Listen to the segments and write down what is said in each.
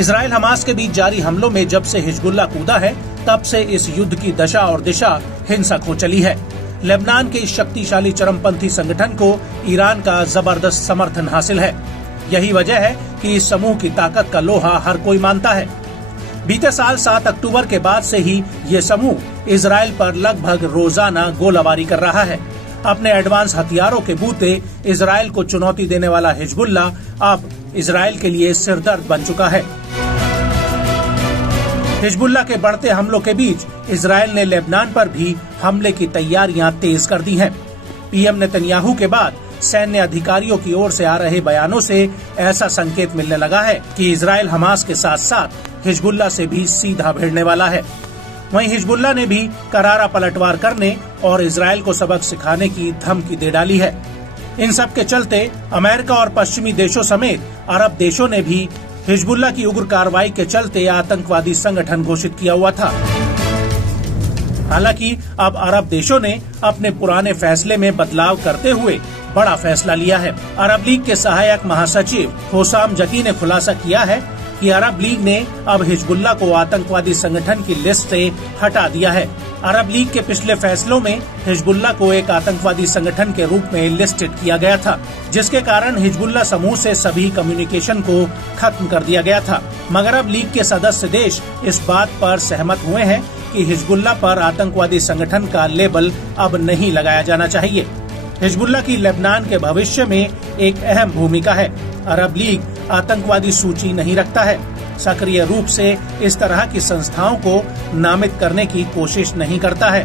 Israel Hamas के बीच जारी हमलों में जब से हिजबुल्लाह कूदा है तब से इस युद्ध की दशा और दिशा हिंसक हो चली है। लेबनान के इस शक्तिशाली चरमपंथी संगठन को ईरान का जबरदस्त समर्थन हासिल है। यही वजह है कि इस समूह की ताकत का लोहा हर कोई मानता है। बीते साल 7 अक्टूबर के बाद से ही ये समूह इजराइल पर लगभग रोजाना गोलाबारी कर रहा है। अपने एडवांस हथियारों के बूते इजराइल को चुनौती देने वाला हिजबुल्लाह अब इजराइल के लिए सिरदर्द बन चुका है। हिजबुल्लाह के बढ़ते हमलों के बीच इजराइल ने लेबनान पर भी हमले की तैयारियां तेज कर दी हैं। पीएम नेतन्याहू के बाद सैन्य अधिकारियों की ओर से आ रहे बयानों से ऐसा संकेत मिलने लगा है कि इजराइल हमास के साथ साथ हिजबुल्लाह से भी सीधा भिड़ने वाला है। वहीं हिजबुल्लाह ने भी करारा पलटवार करने और इजराइल को सबक सिखाने की धमकी दे डाली है। इन सब के चलते अमेरिका और पश्चिमी देशों समेत अरब देशों ने भी हिजबुल्लाह की उग्र कार्रवाई के चलते आतंकवादी संगठन घोषित किया हुआ था। हालांकि अब अरब देशों ने अपने पुराने फैसले में बदलाव करते हुए बड़ा फैसला लिया है। अरब लीग के सहायक महासचिव होसाम जकी ने खुलासा किया है कि अरब लीग ने अब हिजबुल्लाह को आतंकवादी संगठन की लिस्ट से हटा दिया है। अरब लीग के पिछले फैसलों में हिजबुल्लाह को एक आतंकवादी संगठन के रूप में लिस्टेड किया गया था, जिसके कारण हिजबुल्लाह समूह से सभी कम्युनिकेशन को खत्म कर दिया गया था। मगर अब लीग के सदस्य देश इस बात पर सहमत हुए हैं कि हिजबुल्लाह पर आतंकवादी संगठन का लेबल अब नहीं लगाया जाना चाहिए। हिजबुल्लाह की लेबनान के भविष्य में एक अहम भूमिका है। अरब लीग आतंकवादी सूची नहीं रखता है, सक्रिय रूप से इस तरह की संस्थाओं को नामित करने की कोशिश नहीं करता है।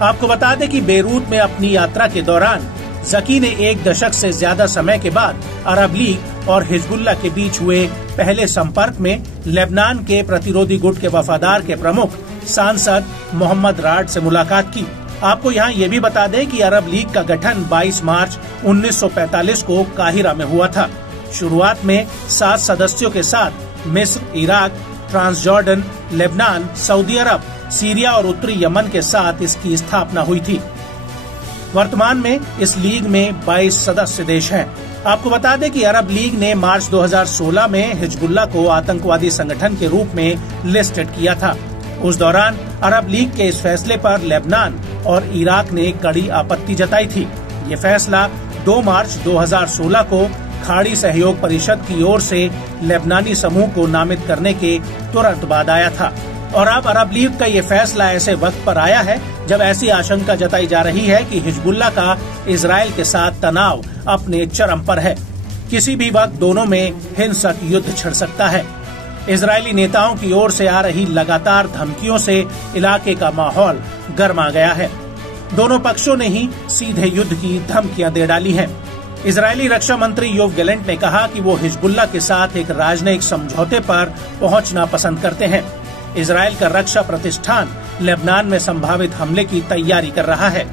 आपको बता दें कि बेरूत में अपनी यात्रा के दौरान जकी ने 1 दशक से ज्यादा समय के बाद अरब लीग और हिजबुल्लाह के बीच हुए पहले संपर्क में लेबनान के प्रतिरोधी गुट के वफादार के प्रमुख सांसद मोहम्मद राड से मुलाकात की। आपको यहाँ ये भी बता दें कि अरब लीग का गठन 22 मार्च 1945 को काहिरा में हुआ था। शुरुआत में 7 सदस्यों के साथ मिस्र, इराक, ट्रांसजॉर्डन, लेबनान, सऊदी अरब, सीरिया और उत्तरी यमन के साथ इसकी स्थापना हुई थी। वर्तमान में इस लीग में 22 सदस्य देश हैं। आपको बता दें कि अरब लीग ने मार्च 2016 में हिजबुल्लाह को आतंकवादी संगठन के रूप में लिस्टेड किया था। उस दौरान अरब लीग के इस फैसले पर लेबनान और इराक ने कड़ी आपत्ति जताई थी। ये फैसला 2 मार्च 2016 को खाड़ी सहयोग परिषद की ओर से लेबनानी समूह को नामित करने के तुरंत बाद आया था। और अब अरब लीग का ये फैसला ऐसे वक्त पर आया है जब ऐसी आशंका जताई जा रही है कि हिजबुल्लाह का इजराइल के साथ तनाव अपने चरम पर है। किसी भी वक्त दोनों में हिंसक युद्ध छिड़ सकता है। इजरायली नेताओं की ओर से आ रही लगातार धमकियों से इलाके का माहौल गर्मा गया है। दोनों पक्षों ने ही सीधे युद्ध की धमकियां दे डाली हैं। इजरायली रक्षा मंत्री योव गैलेंट ने कहा कि वो हिजबुल्लाह के साथ एक राजनयिक समझौते पर पहुंचना पसंद करते हैं। इजराइल का रक्षा प्रतिष्ठान लेबनान में संभावित हमले की तैयारी कर रहा है।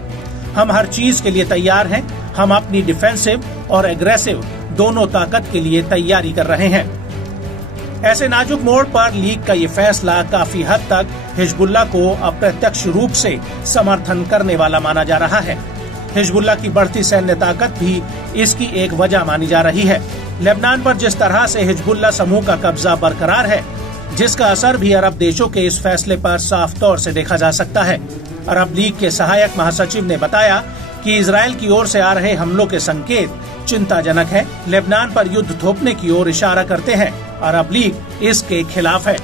हम हर चीज के लिए तैयार हैं। हम अपनी डिफेंसिव और एग्रेसिव दोनों ताकत के लिए तैयारी कर रहे हैं। ऐसे नाजुक मोड़ पर लीग का ये फैसला काफी हद तक हिजबुल्लाह को अप्रत्यक्ष रूप से समर्थन करने वाला माना जा रहा है। हिजबुल्लाह की बढ़ती सैन्य ताकत भी इसकी एक वजह मानी जा रही है। लेबनान पर जिस तरह से हिजबुल्लाह समूह का कब्जा बरकरार है, जिसका असर भी अरब देशों के इस फैसले पर साफ तौर से देखा जा सकता है। अरब लीग के सहायक महासचिव ने बताया कि इजराइल की ओर से आ रहे हमलों के संकेत चिंताजनक है, लेबनान पर युद्ध थोपने की ओर इशारा करते हैं। अरब लीग इसके खिलाफ है।